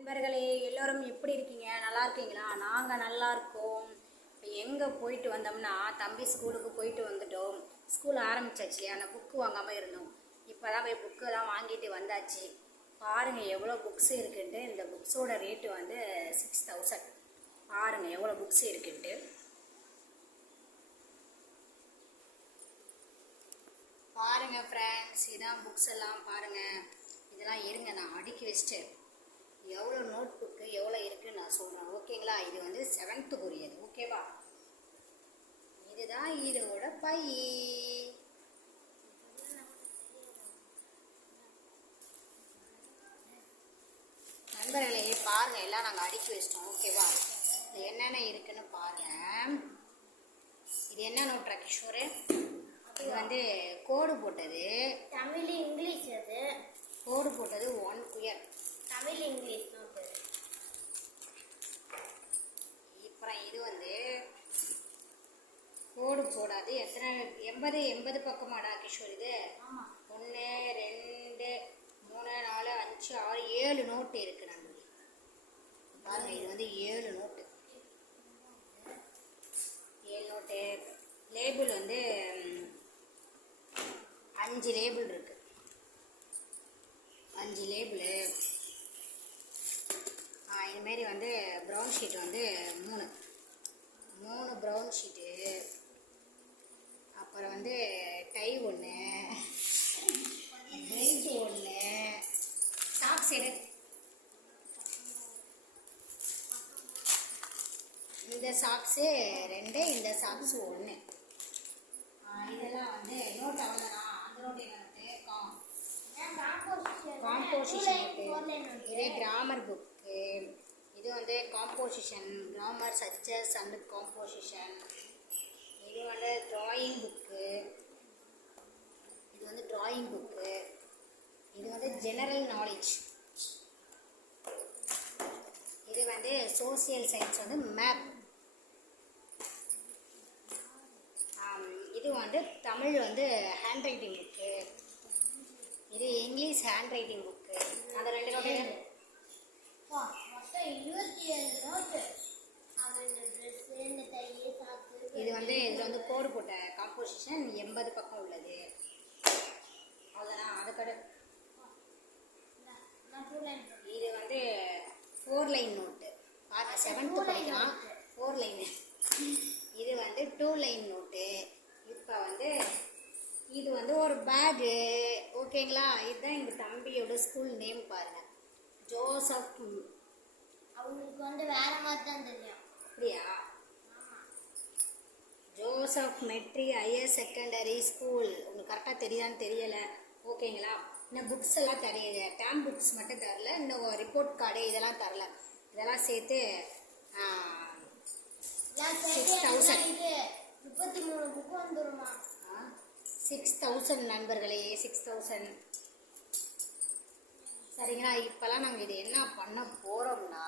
நண்பர்களே, எல்லோரும் எப்படி இருக்கீங்க? நல்லா இருக்கீங்களா? நாங்கள் நல்லா இருக்கோம். இப்போ எங்கே போயிட்டு வந்தோம்னா, தம்பி ஸ்கூலுக்கு போயிட்டு வந்துட்டோம். ஸ்கூல் ஆரம்பிச்சாச்சு. ஆனால் புக்கு வாங்காமல் இருந்தோம். இப்போ தான் போய் புக்கெல்லாம் வாங்கிட்டு வந்தாச்சு. பாருங்கள் எவ்வளோ புக்ஸ் இருக்குன்ட்டு. இந்த புக்ஸோட ரேட்டு வந்து 6000. பாருங்கள் எவ்வளோ புக்ஸ் இருக்குன்ட்டு. பாருங்கள் ஃப்ரெண்ட்ஸ், இதான் புக்ஸ் எல்லாம் பாருங்கள். இதெல்லாம் இருங்க, நான் அடுக்கி வச்சுட்டு எவ்வளோ நோட் புக்கு எவ்வளோ இருக்குன்னு நான் சொல்கிறேன். ஓகேங்களா? இது வந்து 7th உரியது. ஓகேவா? இதுதான் இதோட பை. நண்பர்களே பாருங்கள், எல்லாம் நாங்கள் அடுக்கி வச்சிட்டோம். ஓகேவா? இது என்னென்ன இருக்குன்னு பாருங்கள். இது என்ன நோட்ரா கிஷோரு? இது வந்து கோடு போட்டது தமிழ் இங்கிலீஷ். அது கோடு போட்டது 1 குயர் தமிழ் இங்கிலீஷ் நோட்டு. அப்புறம் இது வந்து கோடு போடாது. எத்தனை 80 பக்கமாடா கிஷோர்? இது 1 2 3 4 5 6 7 நோட்டு இருக்கு. நண்பர்களே பாருங்க, இது வந்து 7 நோட்டு. 7 நோட்டு. லேபிள் வந்து 5 லேபிள் இருக்கு. 5 லேபிள். இதுமாரி வந்து ப்ரௌன் ஷீட் வந்து 3 ப்ரௌன் ஷீட்டு. அப்புறம் வந்து டை 1, பெல்ட் 1, சாக்ஸ் எடு. இந்த சாக்ஸு 2, இந்த சாக்ஸு 1. இதெல்லாம் வந்து நோட் அவ்வளோதான். அந்த நோட் என்ன காம்போசிஷன் நோட்டு. இதே கிராமர் புக்கு. இது வந்து காம்போசிஷன், கிராமர் சஜஸ் அண்ட் காம்போசிஷன். இது வந்து ட்ராயிங் புக்கு. இது வந்து ட்ராயிங் புக்கு. இது வந்து ஜெனரல் நாலேஜ். இது வந்து சோசியல் சயின்ஸ் வந்து மேப். இது வந்து தமிழ் வந்து ஹேண்ட் ரைட்டிங் புக்கு. இது இங்கிலீஷ் ஹேண்ட் ரைட்டிங் புக்கு. அந்த 2 நோட்டு மொத்தம் 27 நோட்டு. இது வந்து இதில் வந்து கோடு போட்ட காம்போசிஷன் 80 பக்கம் உள்ளது. அவ்வளோதான். அதுக்கடு இது வந்து 4 லைன் நோட்டு. பாருங்க, 7th படிக்கலாம். 4 லைனு. இது வந்து 2 லைன் நோட்டு. இப்போ வந்து இது வந்து ஒரு பேகு. ஓகேங்களா? இதுதான் எங்கள் தம்பியோட ஸ்கூல் நேம். பாருங்கள், ஜோசப். அவங்களுக்கு வந்து வேற மாதிரி தான் தெரியும். அப்படியா? Joseph matric higher secondary school. உங்களுக்கு கரெக்டாக தெரியுதான்னு தெரியலை. ஓகேங்களா? இன்னும் புக்ஸ் எல்லாம் தெரியல. டேம் புக்ஸ் மட்டும் தரல. இன்னும் ரிப்போர்ட் கார்டு இதெல்லாம் தரல. இதெல்லாம் சேர்த்து 6000. 33 புக்கு வந்துருமா? 6000 நண்பர்களே, 6000. சரிங்களா? இப்போல்லாம் நாங்கள் இது என்ன பண்ண போகிறோம்னா,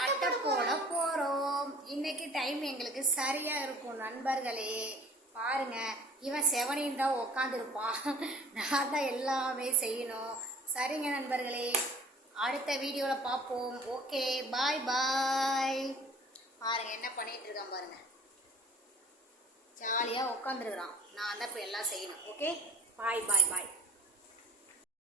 அட்டை போட போகிறோம். இன்னைக்கு டைம் எங்களுக்கு சரியாக இருக்கும் நண்பர்களே. பாருங்க, இவன் 7 தான் உக்காந்துருப்பான். நான் தான் எல்லாமே செய்யணும். சரிங்க நண்பர்களே, அடுத்த வீடியோவில் பார்ப்போம். ஓகே, பாய் பாய். பாருங்கள் என்ன பண்ணிகிட்டு இருக்கான் பாருங்கள். ஜாலியாக உட்காந்துருக்குறான். நான் தான் இப்போ எல்லாம் செய்யணும். ஓகே, பாய் பாய் பாய்.